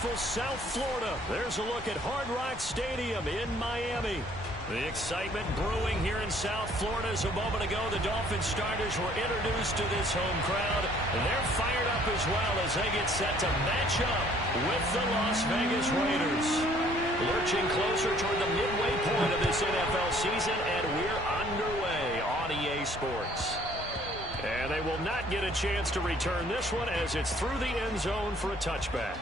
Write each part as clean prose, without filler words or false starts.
beautiful South Florida. There's a look at Hard Rock Stadium in Miami. The excitement brewing here in South Florida as a moment ago the Dolphins starters were introduced to this home crowd. They're fired up as well as they get set to match up with the Las Vegas Raiders. Lurching closer toward the midway point of this NFL season, and we're underway on EA Sports. And they will not get a chance to return this one as it's through the end zone for a touchback.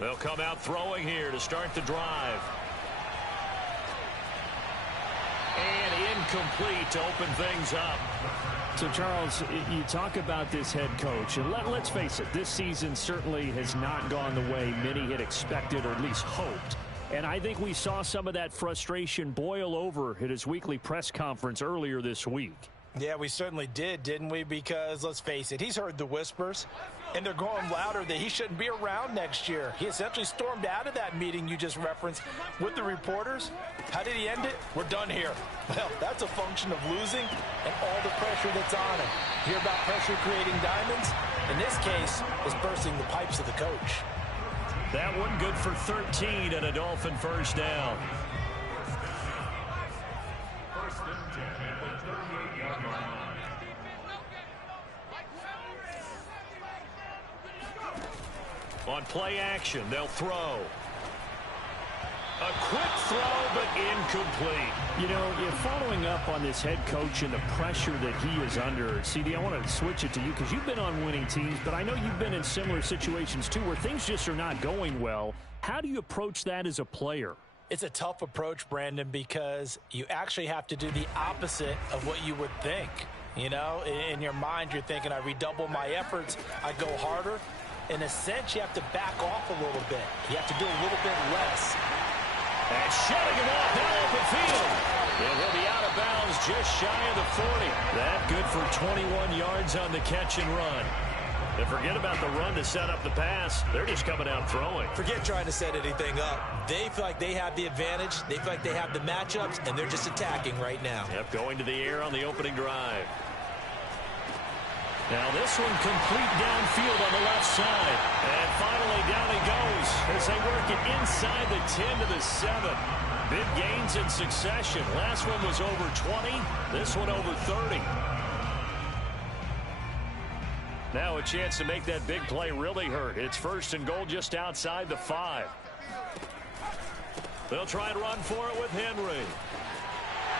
They'll come out throwing here to start the drive. And incomplete to open things up. So, Charles, you talk about this head coach, and let's face it, this season certainly has not gone the way many had expected or at least hoped. And I think we saw some of that frustration boil over at his weekly press conference earlier this week. Yeah, we certainly did, didn't we? Because, let's face it, he's heard the whispers, and they're growing louder that he shouldn't be around next year. He essentially stormed out of that meeting you just referenced with the reporters. How did he end it? We're done here. Well, that's a function of losing and all the pressure that's on him. Hear about pressure creating diamonds? In this case, it's bursting the pipes of the coach. That one good for 13 and a Dolphin first down. On play action, they'll throw. A quick throw, but incomplete. You know, you're following up on this head coach and the pressure that he is under. CD, I want to switch it to you because you've been on winning teams, but I know you've been in similar situations too where things just are not going well. How do you approach that as a player? It's a tough approach, Brandon, because you actually have to do the opposite of what you would think. You know, in your mind, you're thinking, I redouble my efforts, I go harder. In a sense, you have to back off a little bit. You have to do a little bit less. And shutting him off now open field. And he'll be out of bounds just shy of the 40. That good for 21 yards on the catch and run. And forget about the run to set up the pass. They're just coming out throwing. Forget trying to set anything up. They feel like they have the advantage. They feel like they have the matchups, and they're just attacking right now. Yep, going to the air on the opening drive. Now this one complete downfield on the left side. And finally down he goes as they work it inside the 10 to the 7. Big gains in succession. Last one was over 20. This one over 30. Now a chance to make that big play really hurt. It's first and goal just outside the 5. They'll try and run for it with Henry.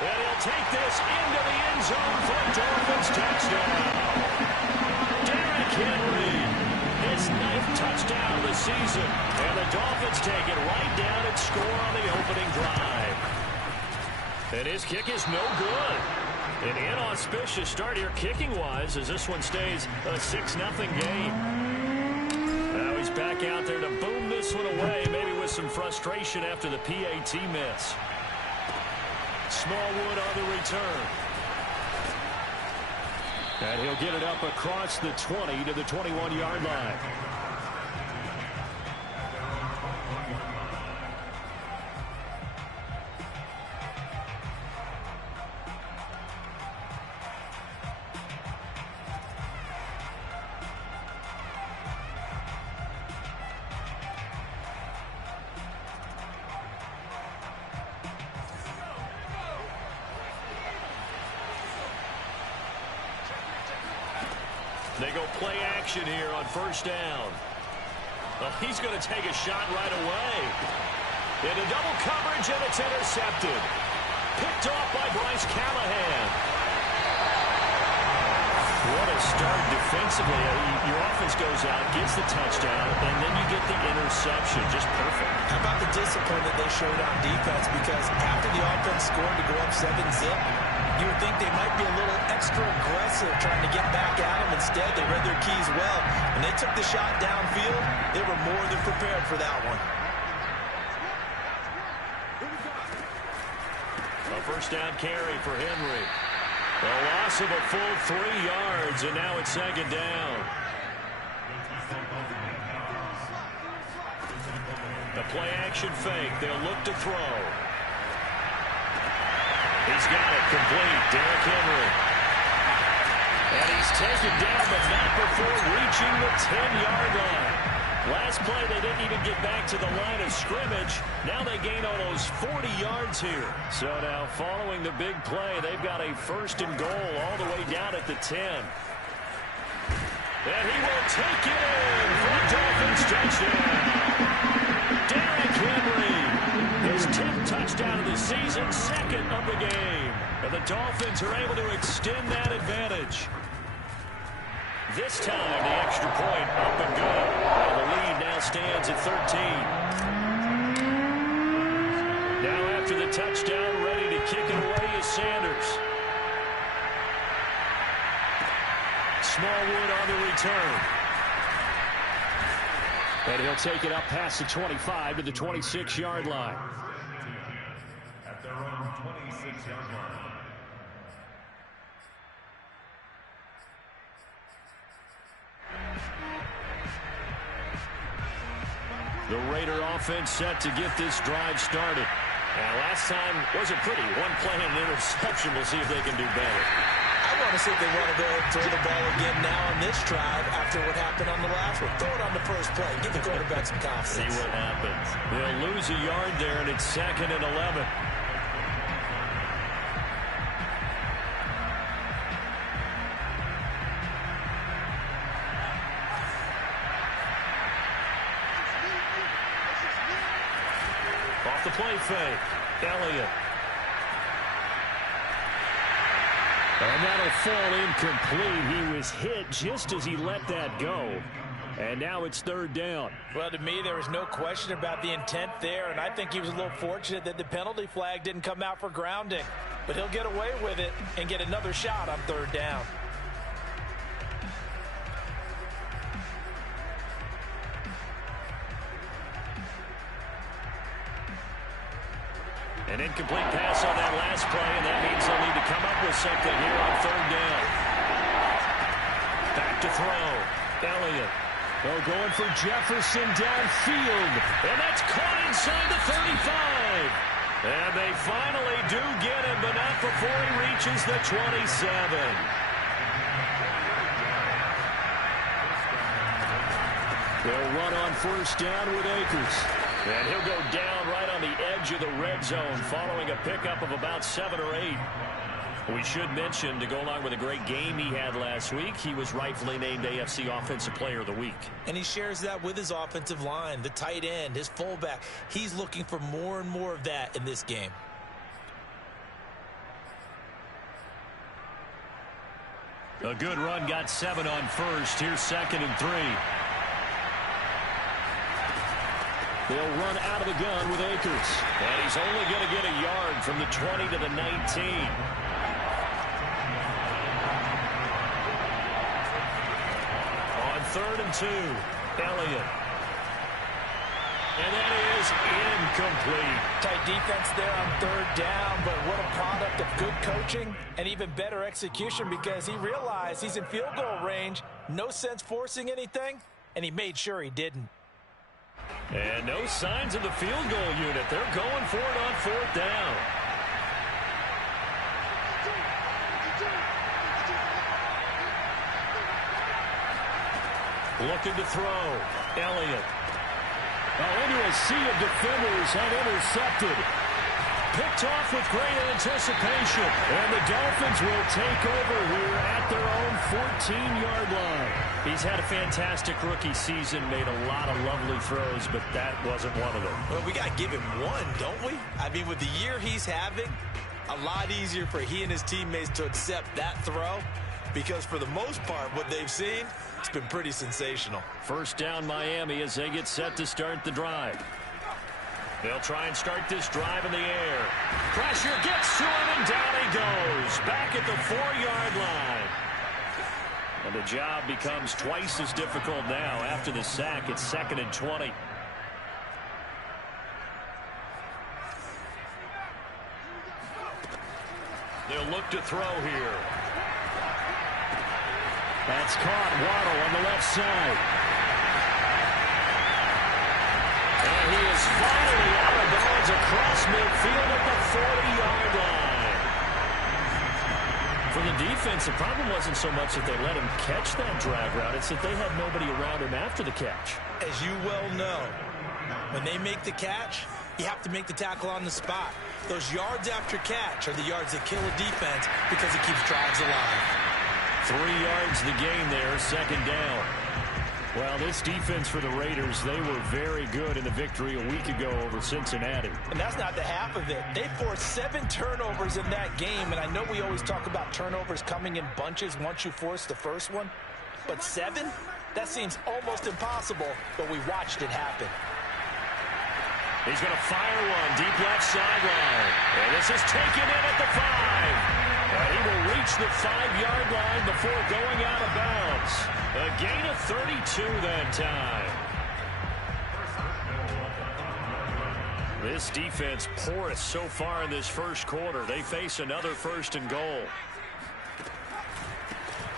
And he'll take this into the end zone for a Dolphins touchdown. Derrick Henry, his 9th touchdown of the season. And the Dolphins take it right down and score on the opening drive. And his kick is no good. An inauspicious start here kicking-wise as this one stays a 6-0 game. Now he's back out there to boom this one away, maybe with some frustration after the PAT miss. Smallwood on the return. And he'll get it up across the 20 to the 21-yard line. They go play action here on first down. Well, he's going to take a shot right away. Into double coverage, and it's intercepted. Picked off by Bryce Callahan. What a start defensively. Your offense goes out, gets the touchdown, and then you get the interception. Just perfect. How about the discipline that they showed on defense, because after the offense scored to go up 7-zip, you would think they might be a little extra aggressive trying to get back at them. Instead, they read their keys well. When they took the shot downfield, they were more than prepared for that one. A first down carry for Henry. A loss of a full 3 yards, and now it's second down. The play-action fake. They'll look to throw. He's got it complete. Derrick Henry. And he's taken down, but not before reaching the 10-yard line. Last play, they didn't even get back to the line of scrimmage. Now they gain almost 40 yards here. So now, following the big play, they've got a first and goal all the way down at the 10. And he will take it in for a Dolphins touchdown. Derrick Henry, his 10th touchdown of the season, second of the game. And the Dolphins are able to extend that advantage. This time, the extra point up and good. And the lead now stands at 13. Now after the touchdown, ready to kick it away is Sanders. Smallwood on the return. And he'll take it up past the 25 to the 26-yard line. At their own 26-yard line. The Raider offense set to get this drive started. Last time wasn't pretty. One play and an interception. We'll see if they can do better. I want to see if they want to go ahead and throw the ball again now on this drive after what happened on the last one. Throw it on the first play. Give the quarterback some confidence. See what happens. They'll lose a yard there, and it's 2nd and 11. Off the play fake. Elliott. And that'll fall incomplete. He was hit just as he let that go. And now it's 3rd down. Well, to me, there was no question about the intent there, and I think he was a little fortunate that the penalty flag didn't come out for grounding. But he'll get away with it and get another shot on 3rd down. An incomplete pass on that last play, and that means they'll need to come up with something here on 3rd down. Back to throw. Elliott. Oh, going for Jefferson downfield. And that's caught inside the 35. And they finally do get him, but not before he reaches the 27. They'll run on 1st down with Akers. And he'll go down right on the edge of the red zone following a pickup of about 7 or 8. We should mention, to go along with a great game he had last week, he was rightfully named AFC Offensive Player of the Week. And he shares that with his offensive line, the tight end, his fullback. He's looking for more and more of that in this game. A good run, got 7 on 1st. Here's 2nd and 3. They'll run out of the gun with Akers. And he's only going to get a yard from the 20 to the 19. On 3rd and 2, Elliott. And that is incomplete. Tight defense there on 3rd down, but what a product of good coaching and even better execution, because he realized he's in field goal range. No sense forcing anything, and he made sure he didn't. And no signs of the field goal unit. They're going for it on 4th down. Looking to throw. Elliott. Into a sea of defenders and intercepted. Picked off with great anticipation. And the Dolphins will take over here at their own 14-yard line. He's had a fantastic rookie season, made a lot of lovely throws, but that wasn't one of them. Well, we got to give him one, don't we? I mean, with the year he's having, a lot easier for he and his teammates to accept that throw, because for the most part, what they've seen, it's been pretty sensational. 1st down Miami as they get set to start the drive. They'll try and start this drive in the air. Pressure gets to him, and down he goes. Back at the 4-yard line. And the job becomes twice as difficult now. After the sack, it's 2nd and 20. They'll look to throw here. That's caught. Waddle on the left side. And he is finally out of bounds across midfield at the 40-yard line. For the defense, the problem wasn't so much that they let him catch that drag route. It's that they had nobody around him after the catch. As you well know, when they make the catch, you have to make the tackle on the spot. Those yards after catch are the yards that kill a defense because it keeps drives alive. 3 yards the gain there, 2nd down. Well, this defense for the Raiders, they were very good in the victory a week ago over Cincinnati. And that's not the half of it. They forced 7 turnovers in that game, and I know we always talk about turnovers coming in bunches once you force the first one, but 7? That seems almost impossible, but we watched it happen. He's going to fire one deep left sideline. And this is taken in at the 5. And he will reach the 5-yard line before going out of bounds. A gain of 32 that time. This defense porous so far in this first quarter. They face another 1st and goal.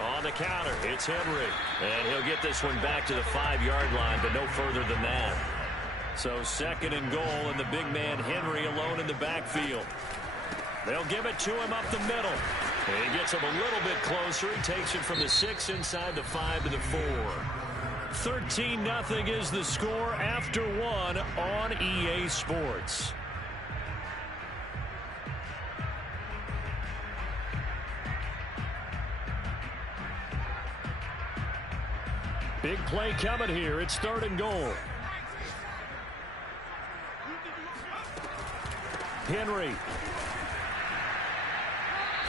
On the counter, it's Henry. And he'll get this one back to the 5-yard line, but no further than that. So 2nd and goal, and the big man Henry alone in the backfield. They'll give it to him up the middle. And he gets him a little bit closer. He takes it from the 6 inside the 5 to the 4. 13-0 is the score after 1 on EA Sports. Big play coming here. It's 3rd and goal. Henry.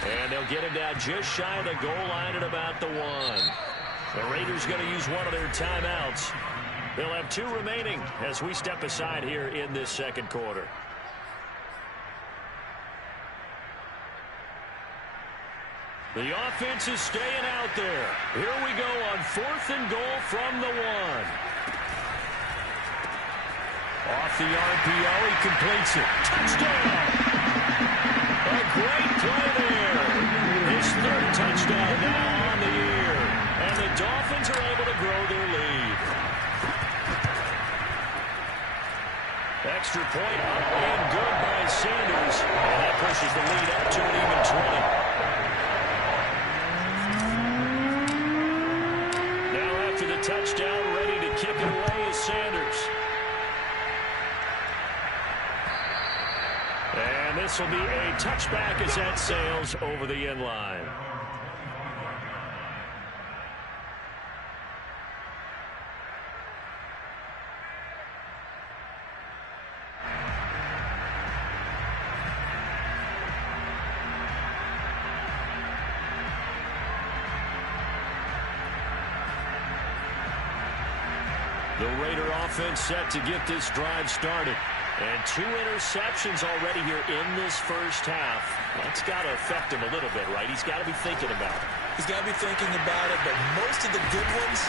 And they'll get him down just shy of the goal line at about the 1. The Raiders going to use one of their timeouts. They'll have 2 remaining as we step aside here in this 2nd quarter. The offense is staying out there. Here we go on 4th and goal from the 1. Off the RPO, he completes it. Touchdown! A great play there. His 3rd touchdown now on the year. And the Dolphins are able to grow their lead. Extra point up and good by Sanders. And that pushes the lead up to an even 20. Now after the touchdown, ready to kick it away is Sanders. And this will be a touchback as that sails over the end line. The Raider offense set to get this drive started. And 2 interceptions already here in this first half. That's got to affect him a little bit, right? He's got to be thinking about it. He's got to be thinking about it, but most of the good ones,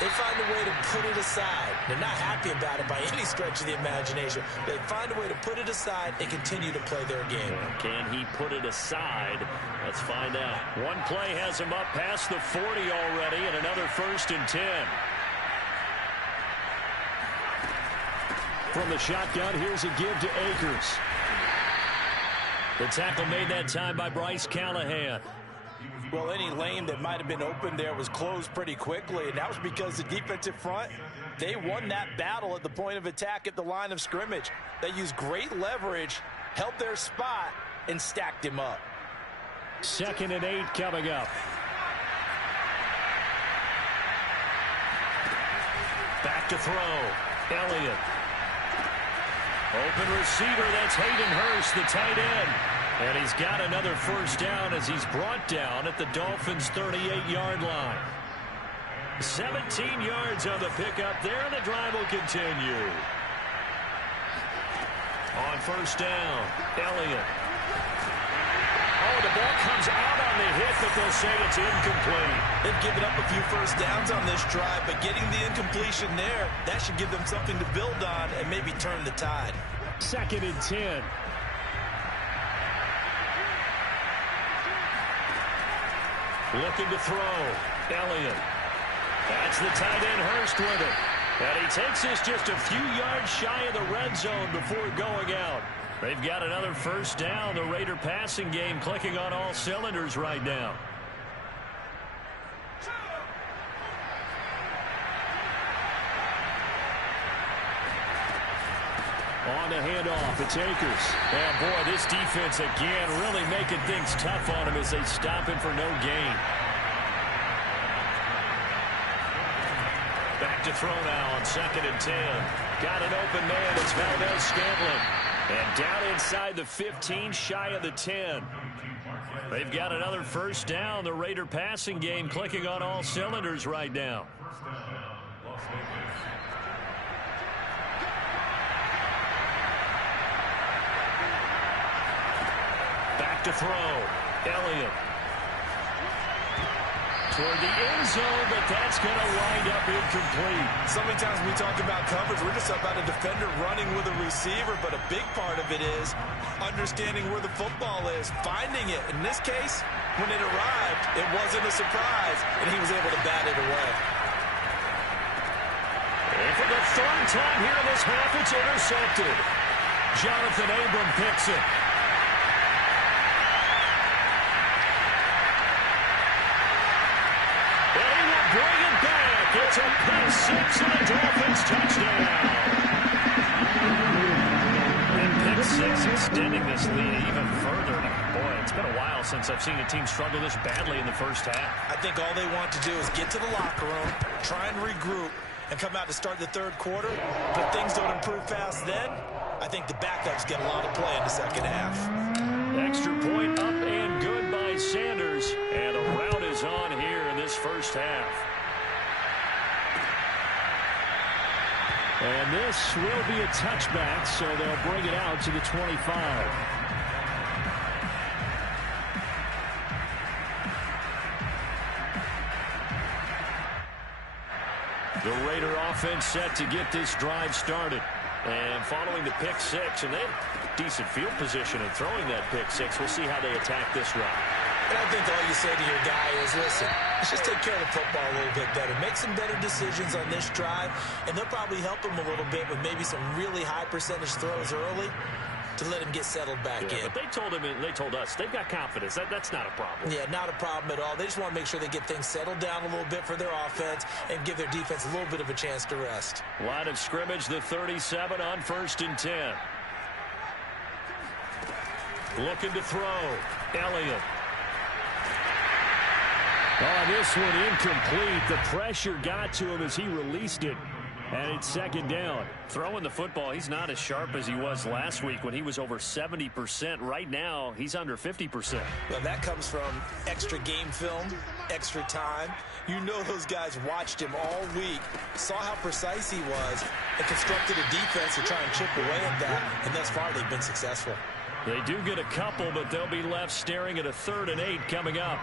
they find a way to put it aside. They're not happy about it by any stretch of the imagination. They find a way to put it aside and continue to play their game. Can he put it aside? Let's find out. One play has him up past the 40 already, and another 1st and 10. From the shotgun, here's a give to Akers. The tackle made that time by Bryce Callahan. Well, any lane that might have been open there was closed pretty quickly, and that was because the defensive front, they won that battle at the point of attack at the line of scrimmage. They used great leverage, held their spot, and stacked him up. 2nd and 8 coming up. Back to throw. Elliott. Open receiver, that's Hayden Hurst, the tight end. And he's got another 1st down as he's brought down at the Dolphins' 38-yard line. 17 yards on the pickup there, and the drive will continue. first down. Elliott. Oh, the ball comes out on the hit, but they'll say it's incomplete. They've given up a few first downs on this drive, but getting the incompletion there, that should give them something to build on and maybe turn the tide. 2nd and 10. Looking to throw. Elliott. That's the tight end Hurst with it. And he takes this just a few yards shy of the red zone before going out. They've got another first down. The Raider passing game clicking on all cylinders right now. On the handoff, it's Akers. And boy, this defense again really making things tough on him as they stop him for no gain. Back to throw now on 2nd and 10. Got an open man. It's Valdez-Scantling. And down inside the 15, shy of the 10. They've got another first down. The Raider passing game clicking on all cylinders right now. Back to throw. Elliott. Toward the end zone, but that's going to wind up incomplete. So many times when we talk about coverage, we're just about a defender running with a receiver, but a big part of it is understanding where the football is, finding it. In this case, when it arrived, it wasn't a surprise, and he was able to bat it away. And for the 3rd time here in this half, it's intercepted. Jonathan Abram picks it. Bring it back. It's a pick six and a Dolphins touchdown. And pick six extending this lead even further. Boy, it's been a while since I've seen a team struggle this badly in the first half. I think all they want to do is get to the locker room, try and regroup, and come out to start the 3rd quarter. But if things don't improve fast then, I think the backups get a lot of play in the 2nd half. Extra point up and good by Sanders. And a rout is on here in this first half. And this will be a touchback, so they'll bring it out to the 25. The Raider offense set to get this drive started. And following the pick six, and they have decent field position in throwing that pick six. We'll see how they attack this route. And I think all you say to your guy is, listen, let's just take care of the football a little bit better. Make some better decisions on this drive, and they'll probably help him a little bit with maybe some really high percentage throws early to let him get settled back in. But they told him, and they told us, they've got confidence. That's not a problem. Yeah, not a problem at all. They just want to make sure they get things settled down a little bit for their offense and give their defense a little bit of a chance to rest. Line of scrimmage, the 37 on 1st and 10. Looking to throw. Elliott. Oh, this one incomplete. The pressure got to him as he released it. And it's 2nd down. Throwing the football, he's not as sharp as he was last week when he was over 70%. Right now, he's under 50%. Well, that comes from extra game film, extra time. You know those guys watched him all week, saw how precise he was, and constructed a defense to try and chip away at that. And thus far, they've been successful. They do get a couple, but they'll be left staring at a 3rd and 8 coming up.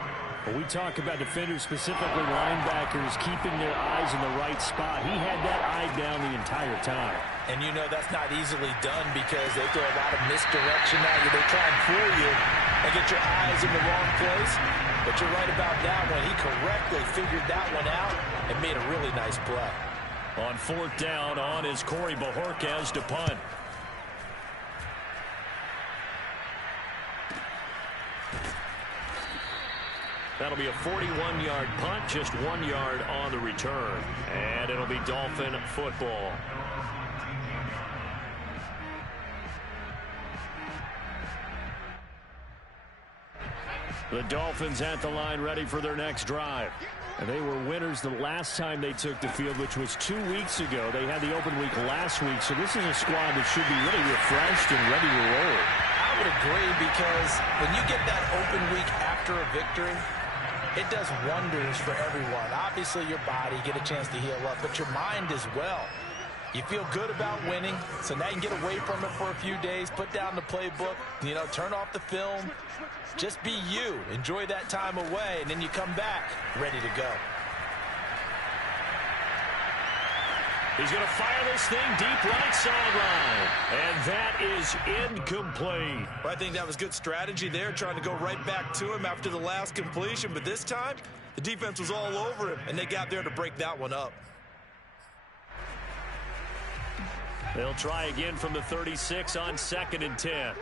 When we talk about defenders, specifically linebackers, keeping their eyes in the right spot, he had that eye down the entire time. And you know that's not easily done because they throw a lot of misdirection at you. They try and fool you and get your eyes in the wrong place. But you're right about that one. He correctly figured that one out and made a really nice play. On 4th down, on is Corey Bajorquez to punt. That'll be a 41-yard punt, just 1 yard on the return. And it'll be Dolphin football. The Dolphins at the line ready for their next drive. And they were winners the last time they took the field, which was 2 weeks ago. They had the open week last week, so this is a squad that should be really refreshed and ready to roll. I would agree because when you get that open week after a victory, it does wonders for everyone. Obviously, your body, get a chance to heal up, but your mind as well. You feel good about winning, so now you can get away from it for a few days, put down the playbook, turn off the film. Just be you. Enjoy that time away, and then you come back ready to go. He's going to fire this thing deep right sideline. And that is incomplete. Well, I think that was good strategy there, trying to go right back to him after the last completion. But this time, the defense was all over him, and they got there to break that one up. They'll try again from the 36 on 2nd and 10.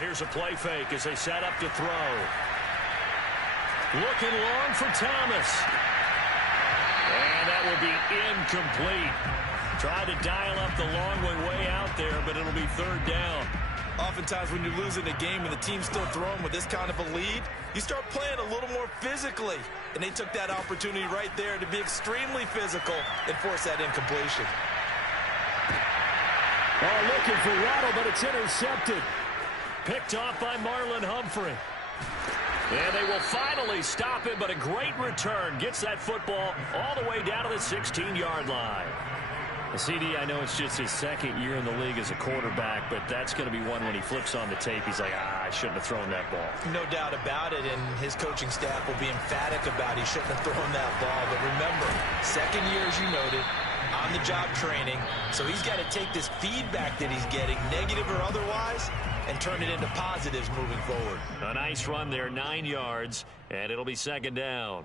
Here's a play fake as they set up to throw. Looking long for Thomas. And that will be incomplete. Tried to dial up the long one way out there, but it'll be 3rd down. Oftentimes when you're losing a game and the team's still throwing with this kind of a lead, you start playing a little more physically. And they took that opportunity right there to be extremely physical and force that incompletion. Oh, looking for Waddle, but it's intercepted. Picked off by Marlon Humphrey. And they will finally stop him, but a great return. Gets that football all the way down to the 16-yard line. The CD, I know it's just his 2nd year in the league as a quarterback, but that's going to be one when he flips on the tape. He's like, I shouldn't have thrown that ball. No doubt about it, and his coaching staff will be emphatic about he shouldn't have thrown that ball. But remember, 2nd year, as you noted, on-the-job training. So he's got to take this feedback that he's getting, negative or otherwise, and turn it into positives moving forward. A nice run there, 9 yards, and it'll be 2nd down.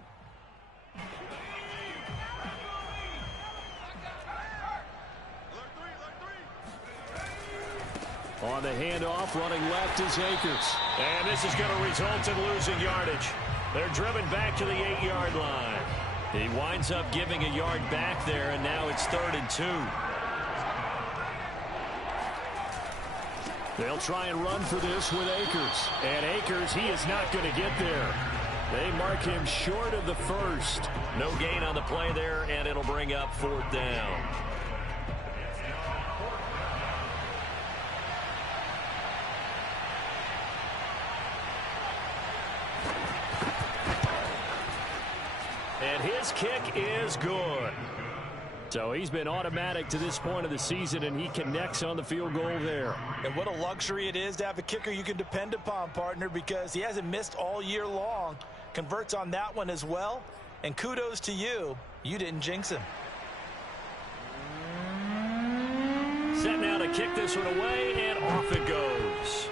On the handoff, running left is Akers. And this is going to result in losing yardage. They're driven back to the 8-yard line. He winds up giving a yard back there, and now it's 3rd and 2. They'll try and run for this with Akers. And Akers, he is not going to get there. They mark him short of the 1st. No gain on the play there, and it'll bring up 4th down. And his kick is good. So he's been automatic to this point of the season, and he connects on the field goal there. And what a luxury it is to have a kicker you can depend upon, partner, because he hasn't missed all year long. Converts on that one as well. And kudos to you. You didn't jinx him. Set now to kick this one away, and off it goes.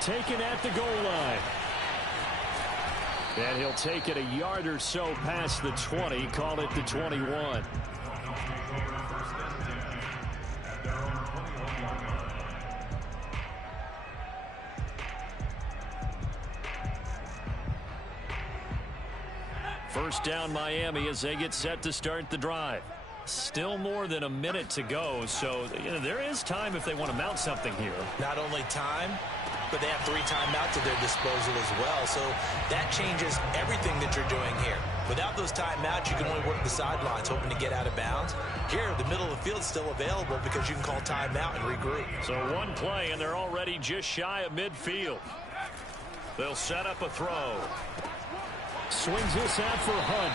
Taken at the goal line. And he'll take it a yard or so past the 20, call it the 21. First down Miami as they get set to start the drive. Still more than a minute to go, so there is time if they want to mount something here. Not only time, but they have 3 timeouts at their disposal as well. So that changes everything that you're doing here. Without those timeouts, you can only work the sidelines, hoping to get out of bounds. Here, the middle of the field is still available because you can call timeout and regroup. So one play, and they're already just shy of midfield. They'll set up a throw. Swings this out for Hunt.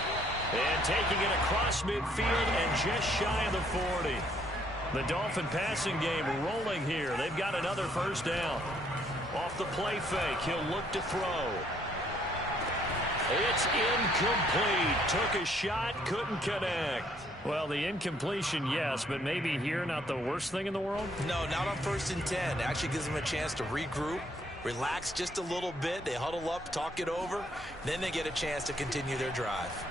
And taking it across midfield and just shy of the 40. The Dolphin passing game rolling here. They've got another first down. Off the play fake, he'll look to throw. It's incomplete. Took a shot, couldn't connect. Well, the incompletion, yes, but maybe here not the worst thing in the world? No, not on 1st and 10. Actually gives them a chance to regroup, relax just a little bit. They huddle up, talk it over. Then they get a chance to continue their drive.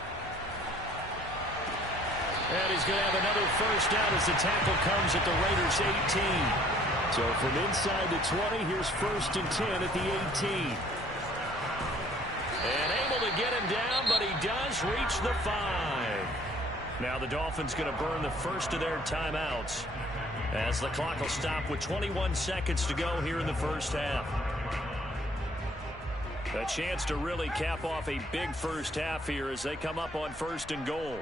And he's going to have another first down as the tackle comes at the Raiders' 18. So from inside the 20, here's 1st and 10 at the 18. And able to get him down, but he does reach the 5. Now the Dolphins going to burn the first of their timeouts as the clock will stop with 21 seconds to go here in the first half. A chance to really cap off a big first half here as they come up on 1st and goal.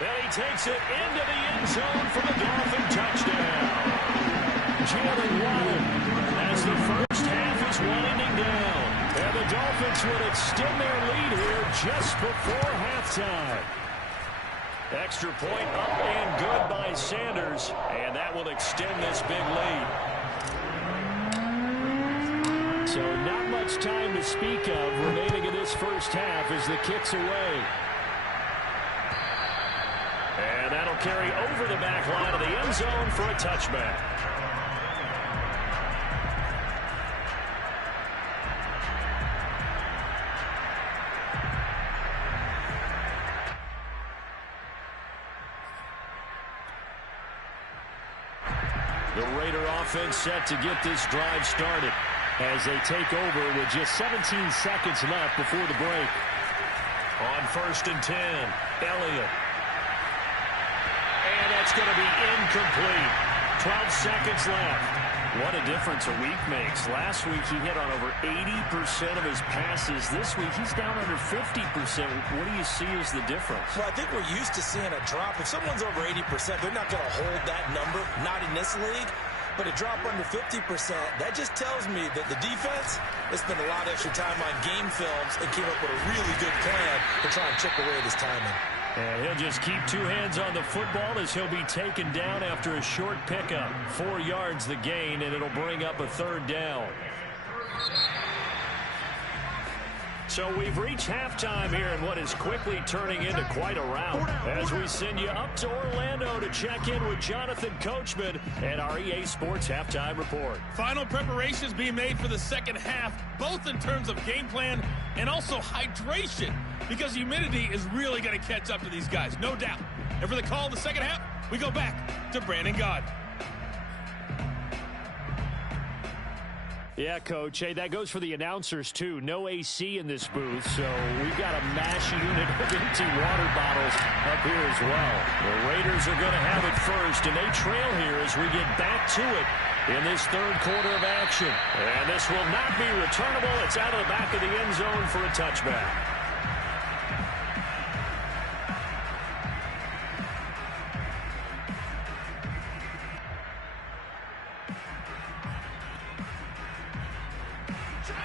And he takes it into the end zone for the Dolphin touchdown. Jalen Waddle as the first half is winding down. And the Dolphins would extend their lead here just before halftime. Extra point up and good by Sanders. And that will extend this big lead. So not much time to speak of remaining in this first half as the kick's away. And that'll carry over the back line of the end zone for a touchback. The Raider offense set to get this drive started as they take over with just 17 seconds left before the break. On 1st and 10, Elliott. And that's going to be incomplete. 12 seconds left. What a difference a week makes. Last week he hit on over 80% of his passes. This week he's down under 50%. What do you see as the difference? Well, I think we're used to seeing a drop. If someone's over 80%, they're not going to hold that number, not in this league. But a drop under 50%, that just tells me that the defense has spent a lot of extra time on game films and came up with a really good plan to try and chip away at his timing. And he'll just keep two hands on the football as he'll be taken down after a short pickup. 4 yards the gain, and it'll bring up a 3rd down. So we've reached halftime here in what is quickly turning into quite a rout as we send you up to Orlando to check in with Jonathan Coachman and our EA Sports Halftime Report. Final preparations being made for the second half, both in terms of game plan and also hydration, because humidity is really going to catch up to these guys, no doubt. And for the call of the second half, we go back to Brandon Gaud. Yeah, Coach. Hey, that goes for the announcers, too. No AC in this booth, so we've got a mash unit of empty water bottles up here as well. The Raiders are going to have it first, and they trail here as we get back to it in this 3rd quarter of action. And this will not be returnable. It's out of the back of the end zone for a touchback.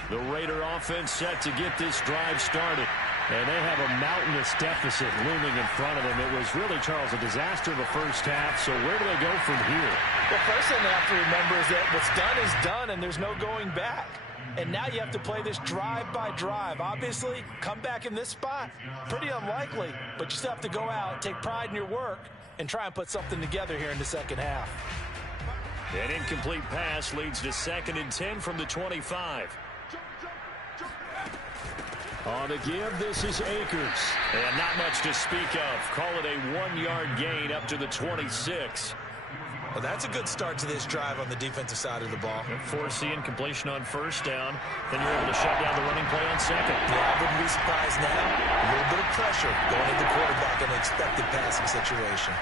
The Raider offense set to get this drive started. And they have a mountainous deficit looming in front of them. It was really, Charles, a disaster of the first half. So where do they go from here? The first thing they have to remember is that what's done is done, and there's no going back. And now you have to play this drive by drive. Obviously, come back in this spot, pretty unlikely. But you still have to go out, take pride in your work, and try and put something together here in the second half. An incomplete pass leads to 2nd and 10 from the 25. On the give, this is Akers. And not much to speak of. Call it a 1-yard gain up to the 26. Well, that's a good start to this drive on the defensive side of the ball. Forcing completion on 1st down. Then you're able to shut down the running play on 2nd. Yeah, I wouldn't be surprised now. A little bit of pressure going at the quarterback in an expected passing situation.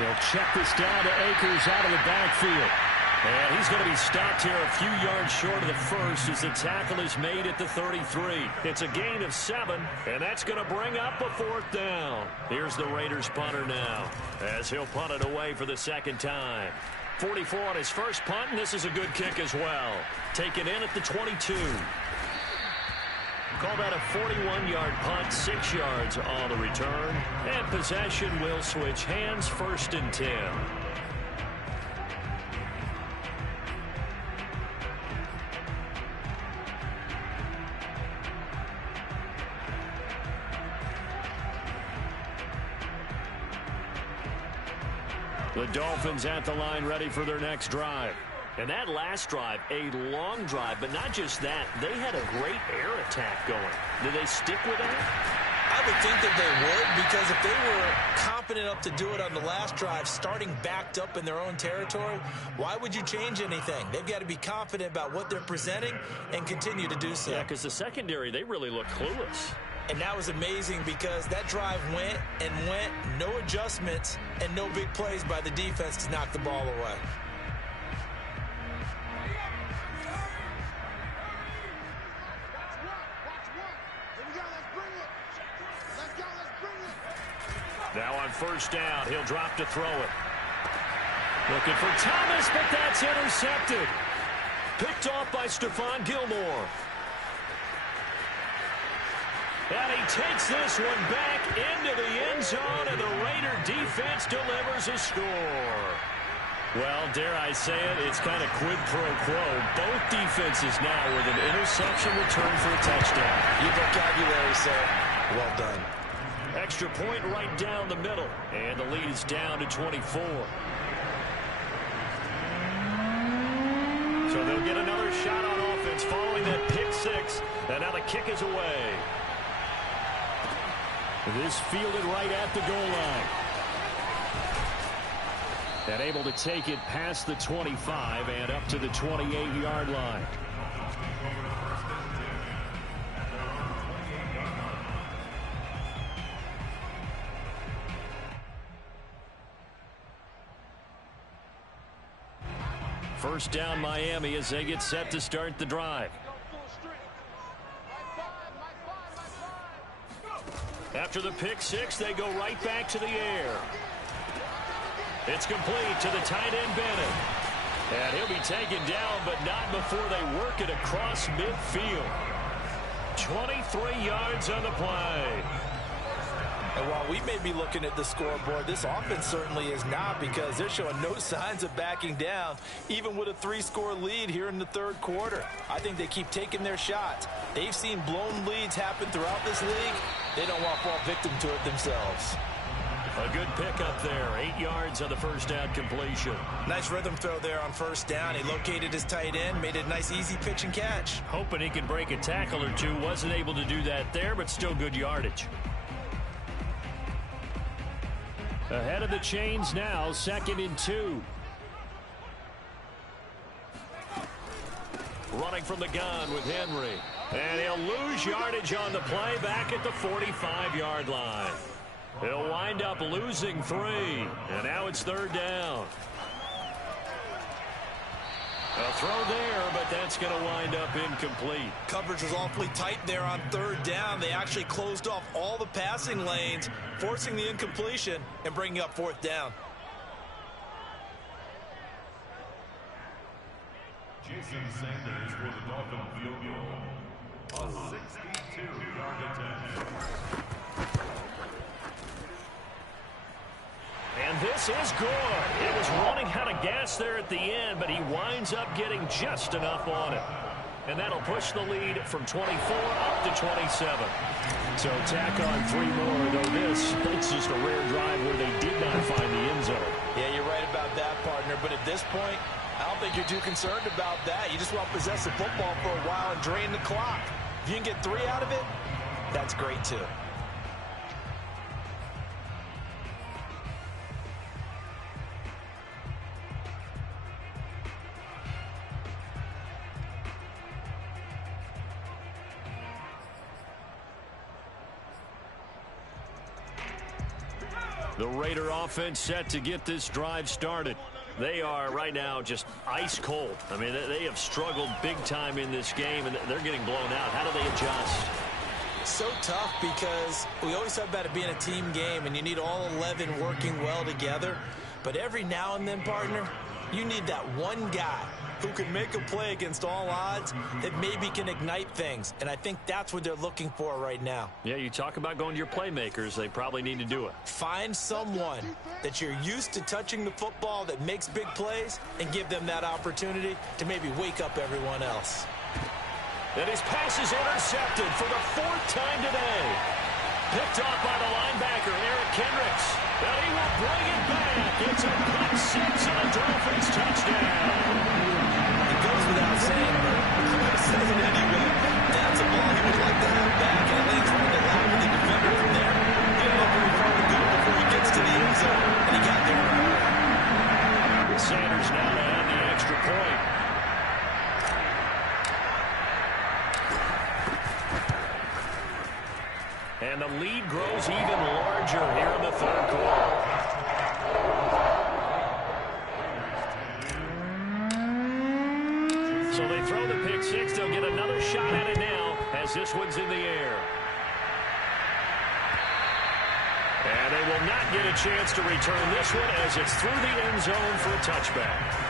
They'll check this down to Akers out of the backfield. And he's going to be stopped here a few yards short of the first as the tackle is made at the 33. It's a gain of 7, and that's going to bring up a 4th down. Here's the Raiders punter now as he'll punt it away for the 2nd time. 44 on his first punt, and this is a good kick as well. Taken in at the 22. Call that a 41-yard punt, 6 yards on the return. And possession will switch hands, 1st and 10. The Dolphins at the line ready for their next drive. And that last drive, a long drive, but not just that. They had a great air attack going. Did they stick with that? I would think that they would, because if they were confident enough to do it on the last drive, starting backed up in their own territory, why would you change anything? They've got to be confident about what they're presenting and continue to do so. Yeah, because the secondary, they really look clueless. And that was amazing because that drive went and went, no adjustments, and no big plays by the defense to knock the ball away. Now on first down, he'll drop to throw it. Looking for Thomas, but that's intercepted. Picked off by Stephon Gilmore. And he takes this one back into the end zone, and the Raider defense delivers a score. Well, dare I say it, it's kind of quid pro quo. Both defenses now with an interception return for a touchdown. Your vocabulary, sir. Well done. Extra point right down the middle, and the lead is down to 24. So they'll get another shot on offense following that pick six, and now the kick is away. This fielded right at the goal line. And able to take it past the 25 and up to the 28-yard line. First down Miami as they get set to start the drive. After the pick six, they go right back to the air. It's complete to the tight end Bennett. And he'll be taken down, but not before they work it across midfield. 23 yards on the play. And while we may be looking at the scoreboard, this offense certainly is not, because they're showing no signs of backing down, even with a 3-score lead here in the third quarter. I think they keep taking their shots. They've seen blown leads happen throughout this league. They don't want to fall victim to it themselves. A good pickup there. 8 yards on the first down completion. Nice rhythm throw there on first down. He located his tight end, made it a nice easy pitch and catch. Hoping he could break a tackle or two. Wasn't able to do that there, but still good yardage. Ahead of the chains now, 2nd and 2. Running from the gun with Henry. And he'll lose yardage on the play back at the 45-yard line. He'll wind up losing 3. And now it's 3rd down. A throw there, but that's going to wind up incomplete. Coverage was awfully tight there on 3rd down. They actually closed off all the passing lanes, forcing the incompletion and bringing up 4th down. Jason Sanders for the Dolphin field goal. A 62-yard attempt. And this is good. It was running out of gas there at the end, but he winds up getting just enough on it. And that'll push the lead from 24 up to 27. So tack on 3 more, though it's just a rare drive where they did not find the end zone. Yeah, you're right about that, partner. But at this point, I don't think you're too concerned about that. You just want to possess the football for a while and drain the clock. If you can get 3 out of it, that's great too. The Raider offense set to get this drive started. They are right now just ice cold. I mean, they have struggled big time in this game, and they're getting blown out. How do they adjust? So tough, because we always talk about it being a team game, and you need all 11 working well together. But every now and then, partner, you need that one guy who can make a play against all odds that maybe can ignite things. And I think that's what they're looking for right now. Yeah, you talk about going to your playmakers. They probably need to do it. Find someone that you're used to touching the football that makes big plays and give them that opportunity to maybe wake up everyone else. And his pass is intercepted for the 4th time today. Picked off by the linebacker, Eric Kendricks. And he will bring it back. It's a pick 6 and a Dolphins touchdown. It goes without saying, but I'm going to say it anyway. That's a ball he would like to have back, and I think he's running the line with the defender from there. He didn't know very far to go before he gets to the end zone, and he got there in a hurry. Sanders now to add the extra point. And the lead grows even larger here in the 3rd quarter. So they throw the pick 6. They'll get another shot at it now as this one's in the air. And they will not get a chance to return this one as it's through the end zone for a touchback.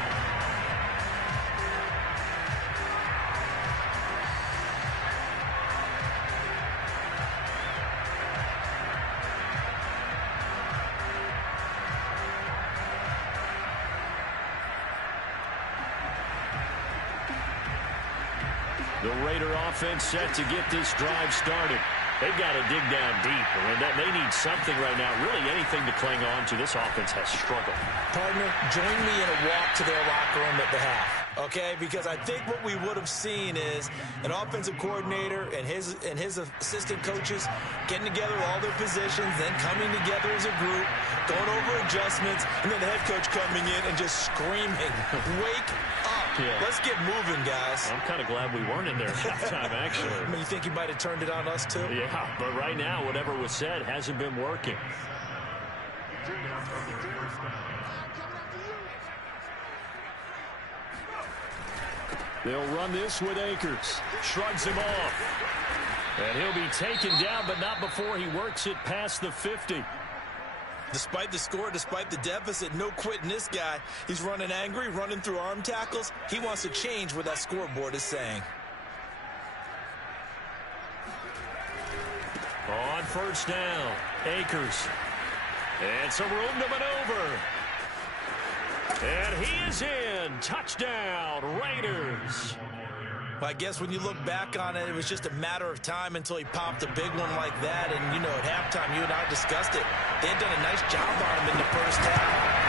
The Raider offense set to get this drive started. They've got to dig down deep. And they need something right now, really anything to cling on to. This offense has struggled. Partner, join me in a walk to their locker room at the half, okay? Because I think what we would have seen is an offensive coordinator and his assistant coaches getting together all their positions, then coming together as a group, going over adjustments, and then the head coach coming in and just screaming, wake up. Yeah. Let's get moving, guys. I'm kind of glad we weren't in there at halftime, actually. I mean, you think he might have turned it on us, too? Yeah, but right now, whatever was said hasn't been working. They'll run this with Akers. Shrugs him off. And he'll be taken down, but not before he works it past the 50. Despite the score, despite the deficit, no quitting this guy. He's running angry, running through arm tackles. He wants to change what that scoreboard is saying. On first down, Akers. And some room to maneuver. And he is in. Touchdown, Raiders. I guess when you look back on it, it was just a matter of time until he popped a big one like that. And, you know, at halftime, you and I discussed it. They had done a nice job on him in the first half.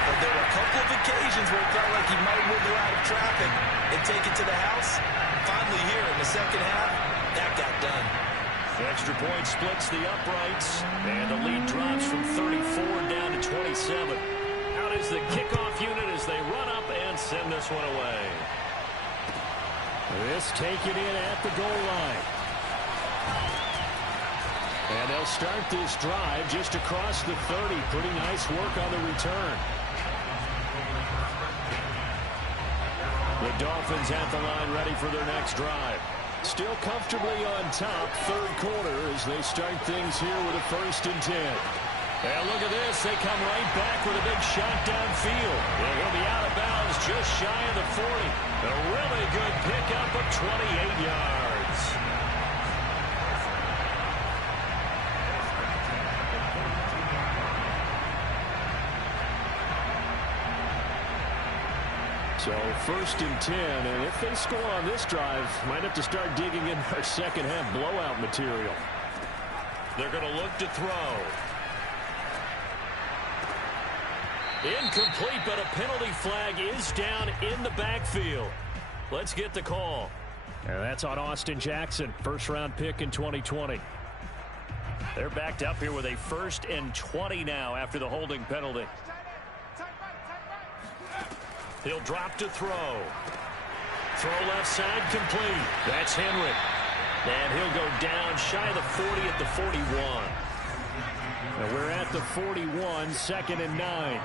But there were a couple of occasions where it felt like he might wiggle out of traffic and take it to the house. Finally here in the second half, that got done. The extra point splits the uprights. And the lead drops from 34 down to 27. Out is the kickoff unit as they run up and send this one away. This taken in at the goal line. And they'll start this drive just across the 30. Pretty nice work on the return. The Dolphins at the line ready for their next drive. Still comfortably on top, third quarter as they start things here with a 1st and 10. And look at this. They come right back with a big shot downfield. And he'll be out of bounds just shy of the 40. A really good pickup of 28 yards. So 1st and 10. And if they score on this drive, might have to start digging in their second half blowout material. They're going to look to throw. Incomplete, but a penalty flag is down in the backfield. Let's get the call. And that's on Austin Jackson, first-round pick in 2020. They're backed up here with a 1st and 20 now after the holding penalty. He'll drop to throw. Throw left side complete. That's Henry. And he'll go down shy of the 40 at the 41. And we're at the 41, 2nd and 9.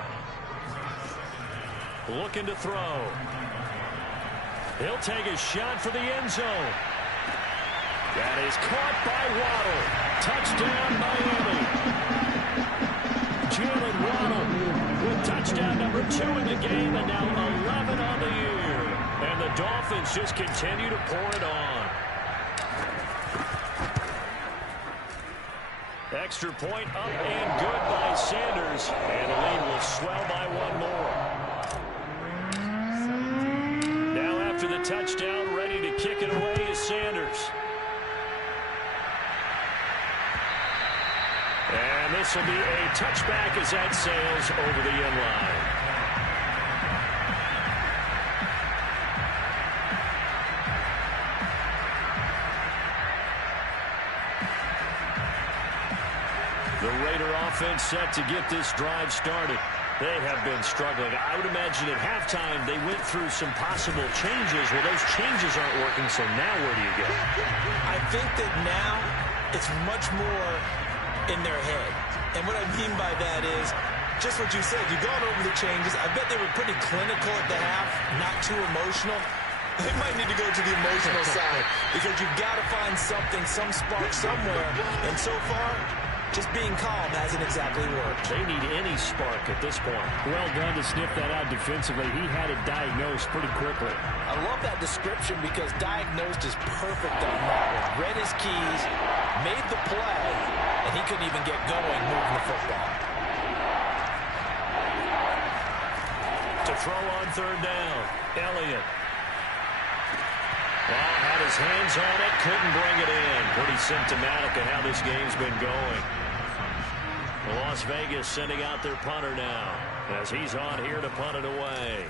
Looking to throw. He'll take a shot for the end zone. That is caught by Waddle. Touchdown, Miami. Jalen Waddle with touchdown number 2 in the game, and now 11 on the year. And the Dolphins just continue to pour it on. Extra point up and good by Sanders. And the lead will swell by 1 more. Now after the touchdown, ready to kick it away is Sanders. And this will be a touchback as that sails over the end line. The Raider offense set to get this drive started. They have been struggling. I would imagine at halftime they went through some possible changes. Well, those changes aren't working, so now where do you go? I think that now it's much more in their head. And what I mean by that is just what you said. You've gone over the changes. I bet they were pretty clinical at the half, not too emotional. They might need to go to the emotional side because you've got to find something, some spark somewhere. And so far, just being calm hasn't exactly worked. They need any spark at this point. Well done to sniff that out defensively. He had it diagnosed pretty quickly. I love that description because diagnosed is perfect on that one. Read his keys, made the play, and he couldn't even get going moving the football. To throw on third down, Elliott. Well, had his hands on it, couldn't bring it in. Pretty symptomatic of how this game's been going. Las Vegas sending out their punter now as he's on here to punt it away.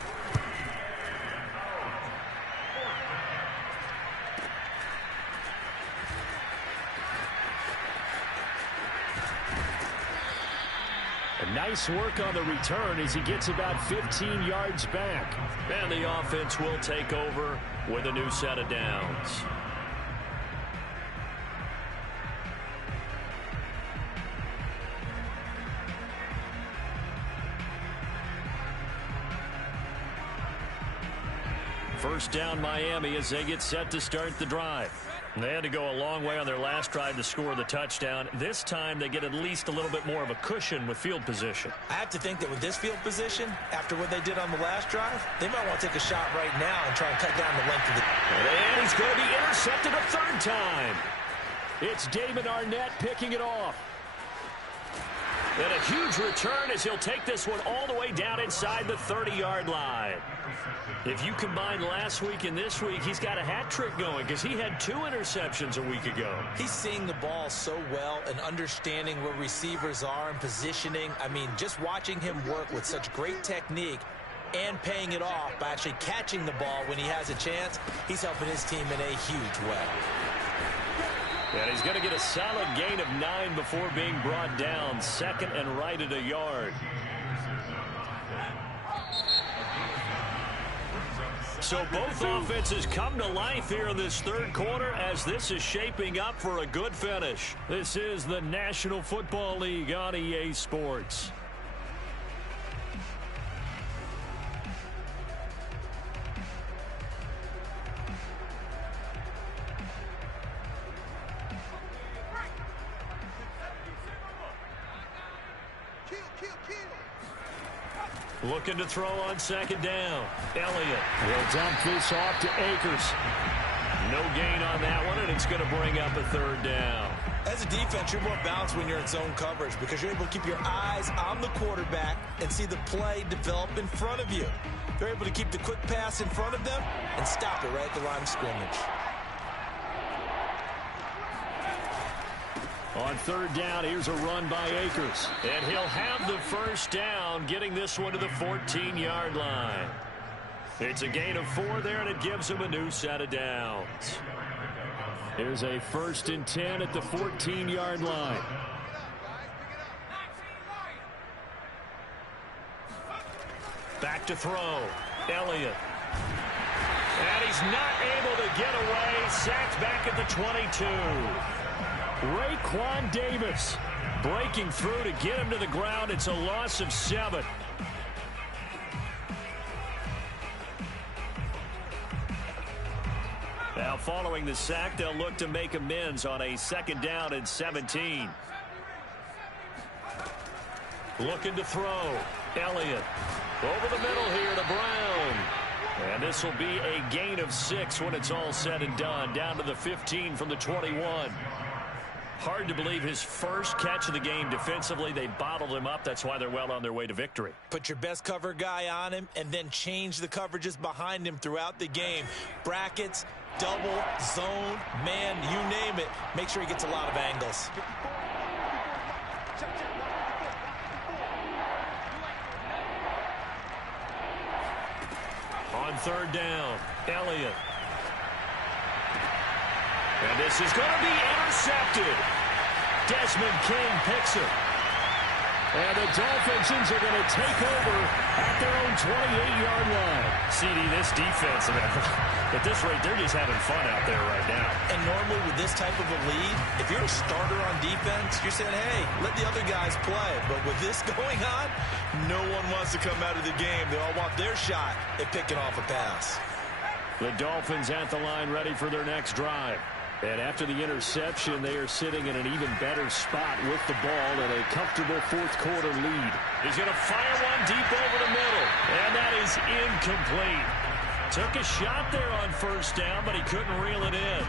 Nice work on the return as he gets about 15 yards back. And the offense will take over with a new set of downs. First down Miami as they get set to start the drive. They had to go a long way on their last drive to score the touchdown. This time they get at least a little bit more of a cushion with field position. I have to think that with this field position, after what they did on the last drive, they might want to take a shot right now and try and cut down the length of the... And he's going to be intercepted a third time. It's Damon Arnett picking it off. And a huge return as he'll take this one all the way down inside the 30-yard line. If you combine last week and this week, he's got a hat trick going because he had 2 interceptions a week ago. He's seeing the ball so well and understanding where receivers are and positioning. I mean, just watching him work with such great technique and paying it off by actually catching the ball when he has a chance, he's helping his team in a huge way. And he's going to get a solid gain of 9 before being brought down. Second and right at a yard. So both offenses come to life here in this third quarter as this is shaping up for a good finish. This is the National Football League on EA Sports. Looking to throw on second down. Elliott will dump this off to Akers. No gain on that one, and it's going to bring up a third down. As a defense, you're more balanced when you're in zone coverage because you're able to keep your eyes on the quarterback and see the play develop in front of you. They're able to keep the quick pass in front of them and stop it right at the line of scrimmage. On third down, here's a run by Akers. And he'll have the first down, getting this one to the 14-yard line. It's a gain of 4 there, and it gives him a new set of downs. Here's a 1st and 10 at the 14-yard line. Back to throw. Elliott. And he's not able to get away. Sacked back at the 22. Raekwon Davis breaking through to get him to the ground. It's a loss of 7. Now following the sack, they'll look to make amends on a 2nd down and 17. Looking to throw. Elliott over the middle here to Brown. And this will be a gain of 6 when it's all said and done. Down to the 15 from the 21. Hard to believe his first catch of the game defensively. They bottled him up. That's why they're well on their way to victory. Put your best cover guy on him and then change the coverages behind him throughout the game. Brackets, double, zone, man, you name it. Make sure he gets a lot of angles. On third down, Elliott. And this is going to be intercepted. Desmond King picks it. And the Dolphins are going to take over at their own 28-yard line. CD, this defense, at this rate, they're just having fun out there right now. And normally with this type of a lead, if you're a starter on defense, you're saying, hey, let the other guys play. But with this going on, no one wants to come out of the game. They all want their shot at picking off a pass. The Dolphins at the line ready for their next drive. And after the interception, they are sitting in an even better spot with the ball and a comfortable fourth-quarter lead. He's going to fire one deep over the middle, and that is incomplete. Took a shot there on first down, but he couldn't reel it in.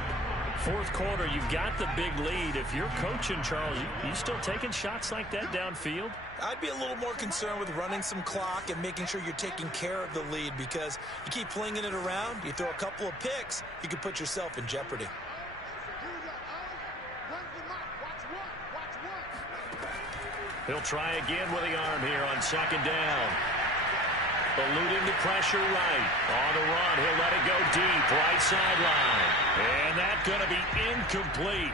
Fourth quarter, you've got the big lead. If you're coaching, Charles, you still taking shots like that downfield? I'd be a little more concerned with running some clock and making sure you're taking care of the lead, because you keep flinging it around, you throw a couple of picks, you could put yourself in jeopardy. He'll try again with the arm here on second down. Eluding the pressure right. On the run, he'll let it go deep, right sideline. And that's going to be incomplete.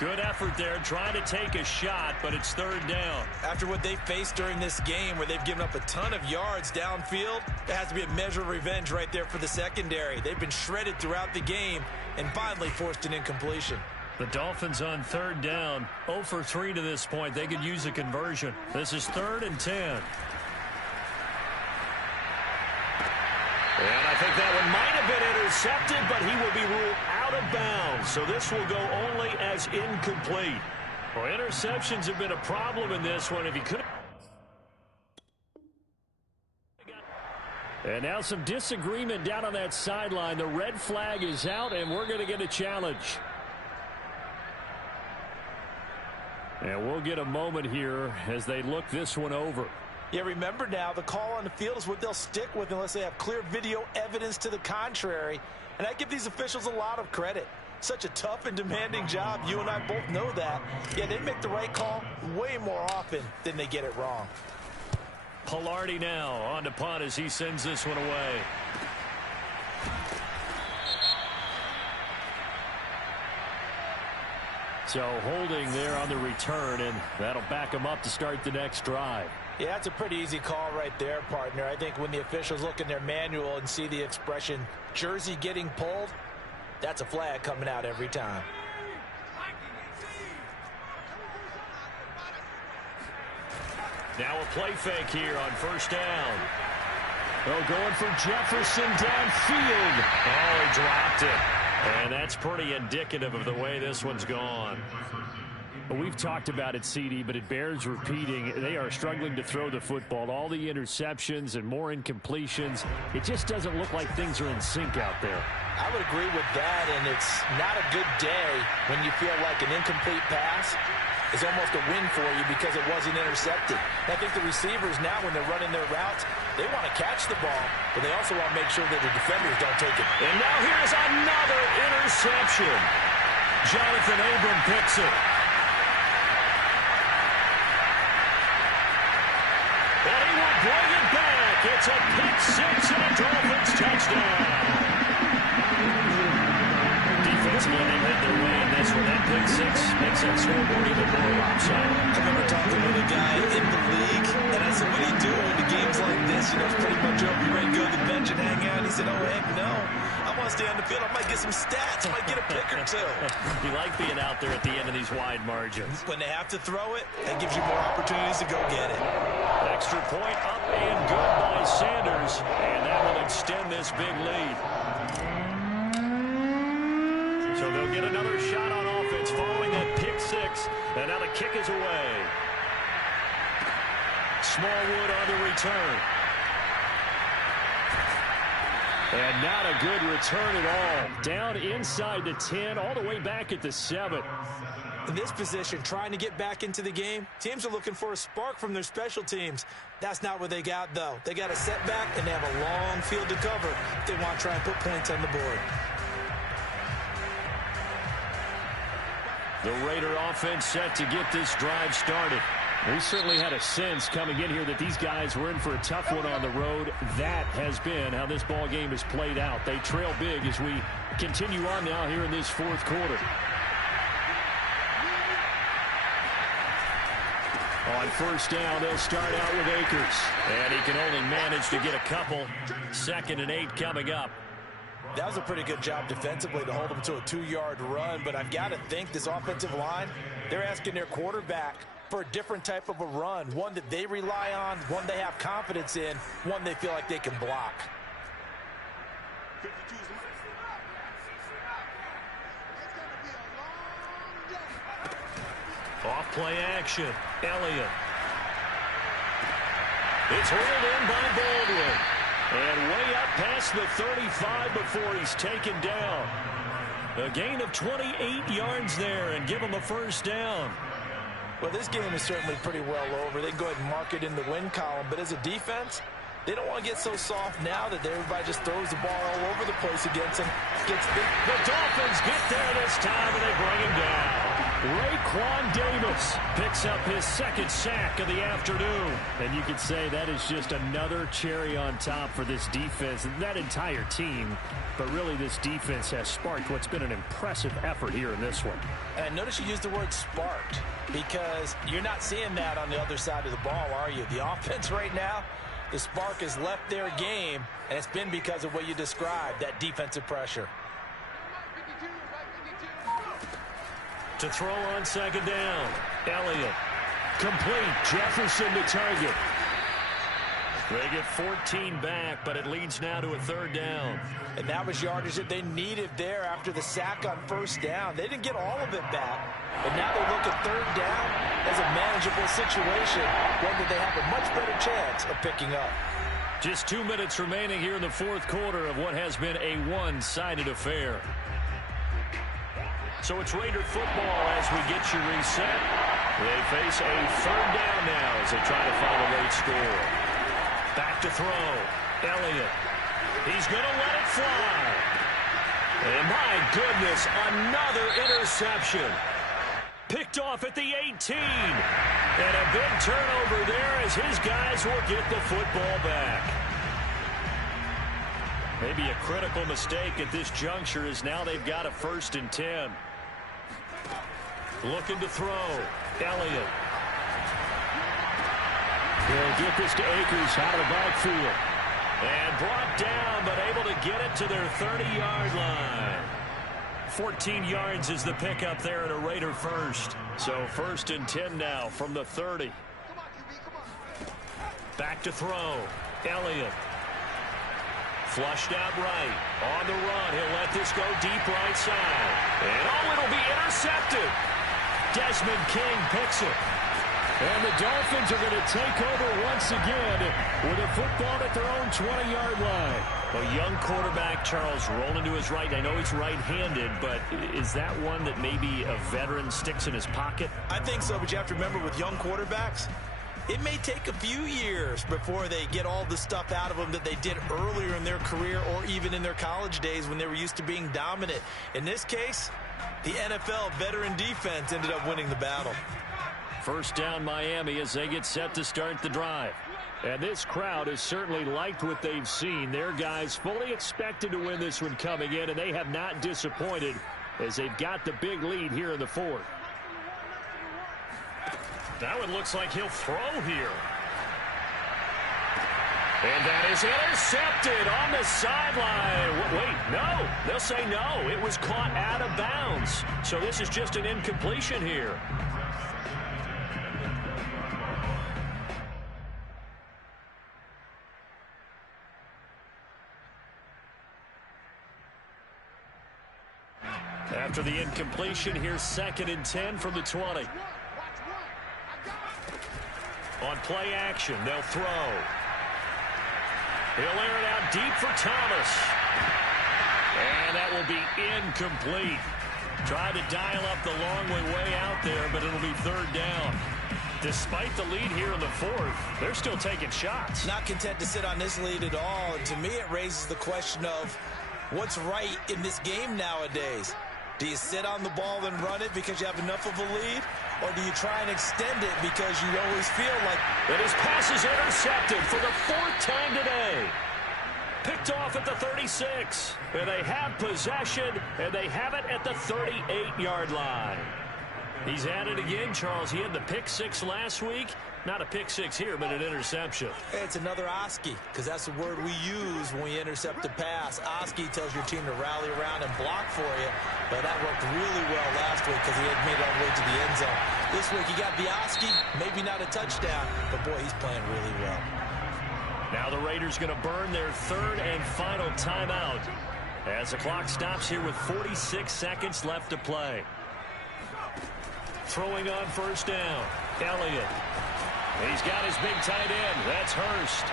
Good effort there, trying to take a shot, but it's third down. After what they faced during this game, where they've given up a ton of yards downfield, there has to be a measure of revenge right there for the secondary. They've been shredded throughout the game and finally forced an incompletion. The Dolphins on third down, 0 for 3 to this point. They could use a conversion. This is 3rd and 10. And I think that one might have been intercepted, but he will be ruled out of bounds. So this will go only as incomplete. Well, interceptions have been a problem in this one. If he could. And now some disagreement down on that sideline. The red flag is out, and we're going to get a challenge. And we'll get a moment here as they look this one over. Yeah, remember now, the call on the field is what they'll stick with unless they have clear video evidence to the contrary. And I give these officials a lot of credit. Such a tough and demanding job. You and I both know that. Yeah, they make the right call way more often than they get it wrong. Pilardi now on to punt as he sends this one away. So holding there on the return, and that'll back him up to start the next drive. Yeah, that's a pretty easy call right there, partner. I think when the officials look in their manual and see the expression jersey getting pulled, that's a flag coming out every time. Now a play fake here on first down. Oh, going for Jefferson downfield. Oh, he dropped it. And that's pretty indicative of the way this one's gone. Well, we've talked about it, CD, but it bears repeating. They are struggling to throw the football. All the interceptions and more incompletions. It just doesn't look like things are in sync out there. I would agree with that, and it's not a good day when you feel like an incomplete pass is almost a win for you because it wasn't intercepted. And I think the receivers now, when they're running their routes, they want to catch the ball, but they also want to make sure that the defenders don't take it. And now here's another interception. Jonathan Abram picks it. And he will bring it back. It's a pick six and a Dolphins touchdown. Defensively, they had their way in this one. That pick six makes that scoreboard even more lopsided. I remember talking with a guy in the league, and I said, what do you do in the games like this? You know, it's pretty much over. You ready to go to the bench and hang out? He said, oh, heck no. I want to stay on the field. I might get some stats. I might get a pick or two. You like being out there at the end of these wide margins. When they have to throw it, that gives you more opportunities to go get it. Extra point up and good by Sanders, and that will extend this big lead. So they'll get another shot on offense following that pick six, and now the kick is away. Smallwood on the return. And not a good return at all. Down inside the 10, all the way back at the 7. In this position, trying to get back into the game, teams are looking for a spark from their special teams. That's not what they got, though. They got a setback, and they have a long field to cover if they want to try and put points on the board. The Raider offense set to get this drive started. We certainly had a sense coming in here that these guys were in for a tough one on the road. That has been how this ball game has played out. They trail big as we continue on now here in this fourth quarter. On first down, they'll start out with Akers. And he can only manage to get a couple. 2nd and 8 coming up. That was a pretty good job defensively to hold them to a 2-yard run, but I've got to think this offensive line, they're asking their quarterback for a different type of a run, one that they rely on, one they have confidence in, one they feel like they can block. Off play action. Elliott. It's hurled in by Baldwin. And way up past the 35 before he's taken down. A gain of 28 yards there and give him a first down. Well, this game is certainly pretty well over. They can go ahead and mark it in the win column. But as a defense, they don't want to get so soft now that everybody just throws the ball all over the place against them. The Dolphins get there this time, and they bring him down. Raekwon Davis picks up his second sack of the afternoon. And you could say that is just another cherry on top for this defense and that entire team. But really, this defense has sparked what's been an impressive effort here in this one. And notice you used the word sparked because you're not seeing that on the other side of the ball, are you? The offense right now, the spark has left their game, and it's been because of what you described, that defensive pressure. To throw on second down. Elliott. Complete. Jefferson to target. They get 14 back, but it leads now to a third down. And that was yardage that they needed there after the sack on first down. They didn't get all of it back, but now they look at third down as a manageable situation, one that they have a much better chance of picking up. Just 2 minutes remaining here in the fourth quarter of what has been a one-sided affair. So it's Raider football as we get you reset. They face a third down now as they try to find a late score. Back to throw. Elliott. He's going to let it fly. And my goodness, another interception. Picked off at the 18. And a big turnover there as his guys will get the football back. Maybe a critical mistake at this juncture as now they've got a 1st and 10. Looking to throw. Elliott. They'll get this to Akers out of the backfield. And brought down, but able to get it to their 30-yard line. 14 yards is the pickup there at a Raider first. So 1st and 10 now from the 30. Back to throw. Elliott. Flushed out right. On the run. He'll let this go deep right side. And oh, it'll be intercepted. Desmond King picks it. And the Dolphins are going to take over once again with a football at their own 20-yard line. A young quarterback, Charles, rolling to his right. I know he's right-handed, but is that one that maybe a veteran sticks in his pocket? I think so, but you have to remember with young quarterbacks, it may take a few years before they get all the stuff out of them that they did earlier in their career or even in their college days when they were used to being dominant. In this case, the NFL veteran defense ended up winning the battle. First down Miami as they get set to start the drive. And this crowd has certainly liked what they've seen. Their guys fully expected to win this one coming in, and they have not disappointed as they've got the big lead here in the fourth. That one looks like he'll throw here. And that is intercepted on the sideline. Wait, no. They'll say no. It was caught out of bounds. So this is just an incompletion here. After the incompletion, here's 2nd and 10 from the 20. On play action, they'll throw. He'll air it out deep for Thomas. And that will be incomplete. Tried to dial up the long way out there, but it'll be 3rd down. Despite the lead here in the fourth, they're still taking shots. Not content to sit on this lead at all. And to me, it raises the question of what's right in this game nowadays. Do you sit on the ball and run it because you have enough of a lead? Or do you try and extend it because you always feel like... And his pass is intercepted for the 4th time today. Picked off at the 36. And they have possession, and they have it at the 38-yard line. He's at it again, Charles. He had the pick 6 last week. Not a pick 6 here, but an interception. It's another Oski, because that's the word we use when we intercept a pass. Oski tells your team to rally around and block for you, but that worked really well last week because he had made it all the way to the end zone. This week he got the Oski, maybe not a touchdown, but boy, he's playing really well. Now the Raiders going to burn their 3rd and final timeout as the clock stops here with 46 seconds left to play. Throwing on first down. Elliott. He's got his big tight end. That's Hurst.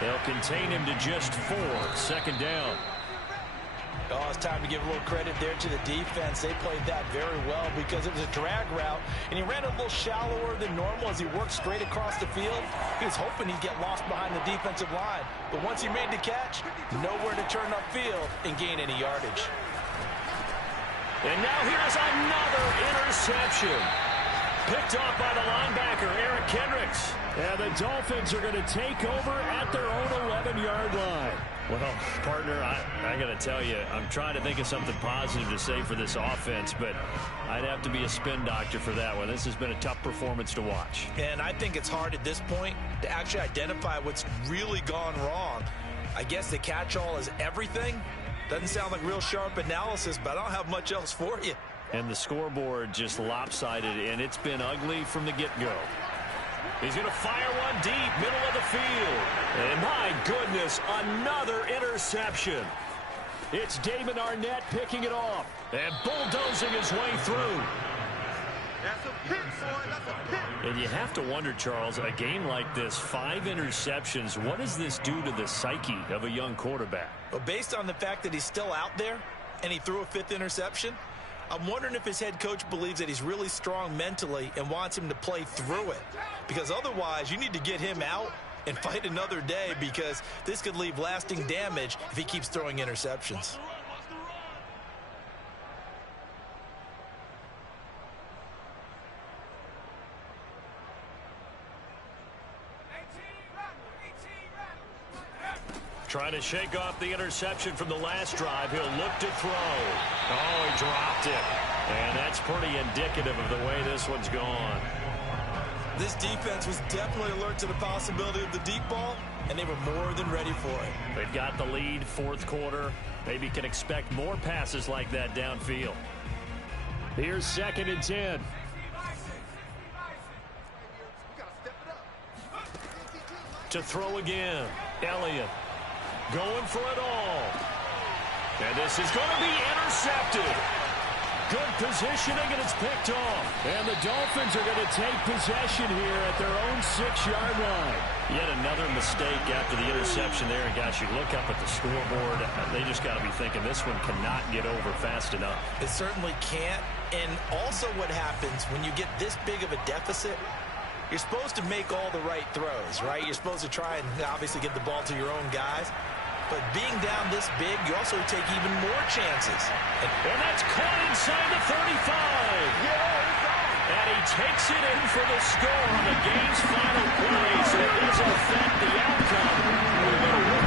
They'll contain him to just 4. Second down. Oh, it's time to give a little credit there to the defense. They played that very well because it was a drag route, and he ran a little shallower than normal as he worked straight across the field. He was hoping he'd get lost behind the defensive line, but once he made the catch, nowhere to turn upfield and gain any yardage. And now here's another interception. Picked off by the linebacker, Eric Kendricks. And the Dolphins are going to take over at their own 11-yard line. Well, partner, I got to tell you, I'm trying to think of something positive to say for this offense, but I'd have to be a spin doctor for that one. This has been a tough performance to watch. And I think it's hard at this point to actually identify what's really gone wrong. I guess the catch-all is everything. Doesn't sound like real sharp analysis, but I don't have much else for you. And the scoreboard just lopsided, and it's been ugly from the get-go. He's going to fire one deep, middle of the field. And my goodness, another interception. It's Damon Arnett picking it off and bulldozing his way through. That's a pick, boy. That's a pick. And you have to wonder, Charles, a game like this, 5 interceptions, what does this do to the psyche of a young quarterback? Well, based on the fact that he's still out there and he threw a 5th interception, I'm wondering if his head coach believes that he's really strong mentally and wants him to play through it. Because otherwise, you need to get him out and fight another day, because this could leave lasting damage if he keeps throwing interceptions. Trying to shake off the interception from the last drive. He'll look to throw. Oh, he dropped it. And that's pretty indicative of the way this one's gone. This defense was definitely alert to the possibility of the deep ball, and they were more than ready for it. They've got the lead, 4th quarter. Maybe can expect more passes like that downfield. Here's 2nd and 10. To throw again. Elliott going for it all. And this is going to be intercepted. Good positioning, and it's picked off. And the Dolphins are going to take possession here at their own 6-yard line. Yet another mistake after the interception there. And, gosh, you look up at the scoreboard, they just got to be thinking this one cannot get over fast enough. It certainly can't. And also what happens when you get this big of a deficit, you're supposed to make all the right throws, right? You're supposed to try and obviously get the ball to your own guys. But being down this big, you also take even more chances. And that's caught inside the 35. And he takes it in for the score on the game's final play. So it does affect the outcome.